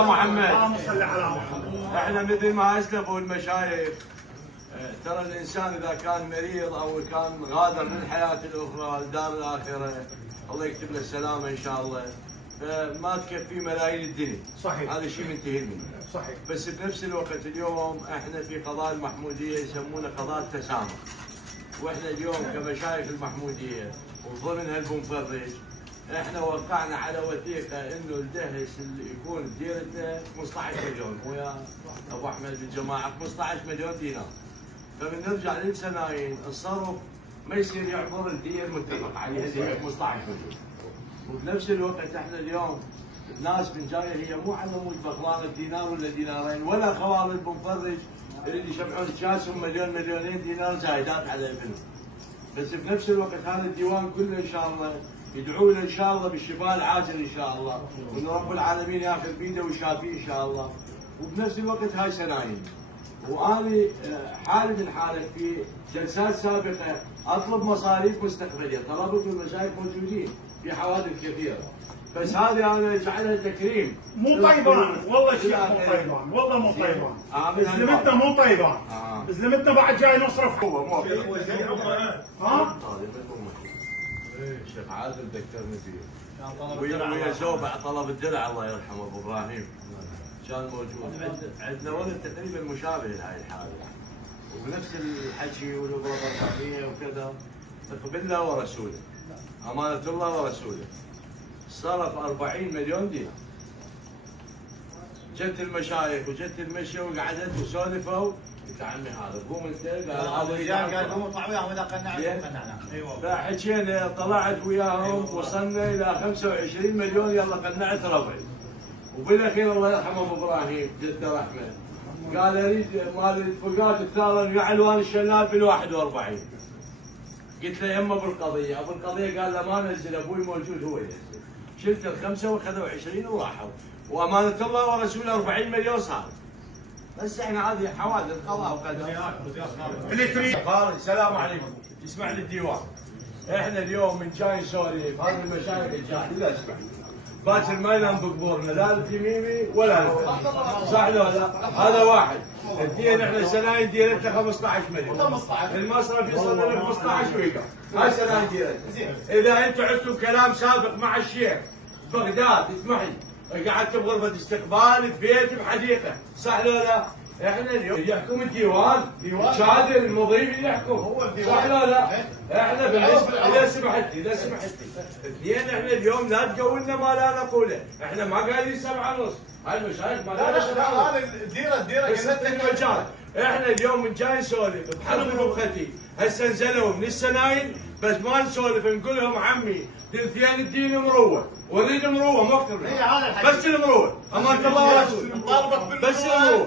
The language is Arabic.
على محمد. اللهم صل على محمد. احنا مثل ما اسلفوا المشايخ، ترى الانسان اذا كان مريض او كان غادر من الحياه الاخرى لدار الاخره الله يكتب له السلامه ان شاء الله، فما تكفي ملايين الدنيا. صحيح. هذا شيء منتهي منه. صحيح. بس بنفس الوقت اليوم احنا في قضاء المحموديه يسمونه قضاء التسامح. واحنا اليوم كمشايخ المحموديه وضمن هالمفرج احنا وقعنا على وثيقه انه الدهش اللي يكون بديرته 15 مليون ويا ابو احمد بالجماعه 15 مليون دينار. فبنرجع للسناين الصرف ما يصير يعبر الدية المتفق عليها اللي هي 15 مليون. وبنفس الوقت احنا اليوم الناس من جايه هي مو على مود بغلان الدينار ولا دينارين ولا خوالد بمفرج اللي يشبعون كاسهم مليون مليونين دينار زايدات على ابنهم. بس بنفس الوقت هذا الديوان كله ان شاء الله يدعو له ان شاء الله بالشفاء العاجل ان شاء الله، وان رب العالمين ياخذ بيده ويشافيه ان شاء الله. وبنفس الوقت هاي سناين. واني حاله من حالة في جلسات سابقه اطلب مصاريف مستقبليه، طلبت المشايخ موجودين في حوادث كثيره. بس هذه انا اجعلها تكريم. مو طيبان والله شيخ، مو طيبان والله مو طيبان. زلمتنا مو طيبان. زلمتنا بعد جاي نصرف. هو مو ها؟ الشيخ عادل ذكرني فيه. ويا زوبع طلب الدرع الله يرحمه ابو ابراهيم. كان موجود عندنا ولد تقريبا مشابه لهاي الحاله. وبنفس الحكي والنظره الرقميه وكذا قبلنا ورسوله. امانه الله ورسوله. صرف 40 مليون دينار. جت المشايخ وجت المشيه وقعدت وسولفوا. قلت عمي هذا قوم انت قال الرجال قال قوم اطلع وياهم اذا قنعنا. ايوه. فحكينا طلعت وياهم وصلنا الى 25 مليون يلا قنعت ربعي. وبالاخير الله يرحمه ابو ابراهيم جده رحمه قال اريد مال الاتفاقات الثاره ويا علوان الشلال بال 41. قلت له يمه بالقضيه، ابو القضيه قال له ما نزل ابوي موجود هو ينزل. شلت الخمسه واخذوا 20 وراحوا. وامانه الله ورسوله 40 مليون صار. بس احنا هذه حوادث قضاء وقدر. اللي تريد. خالد السلام عليكم. اسمع لي الديوان. احنا اليوم من جاي نسولف هذه المشايخ الجاهليه لا اسمع. باكر ما ينام بقبورنا لا التميمي ولا صح ولا لا؟ هذا واحد. الدين احنا سناين ديرتها 15 مليون. المصرف يصل ل 15 ويقع. هاي سناين ديرتها. اذا انتم عندكم كلام سابق مع الشيخ بغداد اسمحي قعدت بغرفه استقبال ببيت بحديقه صح ولا لا؟ احنا اليوم يحكم الديوان، شادر المضيف يحكم هو الديوان صح ولا لا؟ احنا بالنسبه اذا سمحت لي احنا اليوم لا تقولنا ما لا نقوله، احنا ما قايلين 7 ونص، هاي المشايخ ما قالوا 7 ونص. هذا ديره قصتك مجال، احنا اليوم من جاي نسولف بحرب المبختي، هسه نزلوا من السناين بس ما نسولف نقول لهم عمي دنثيان الدين مروه، ونريد مروه مو اكثر. بس المروه، امانه الله ورسوله. بس المروه.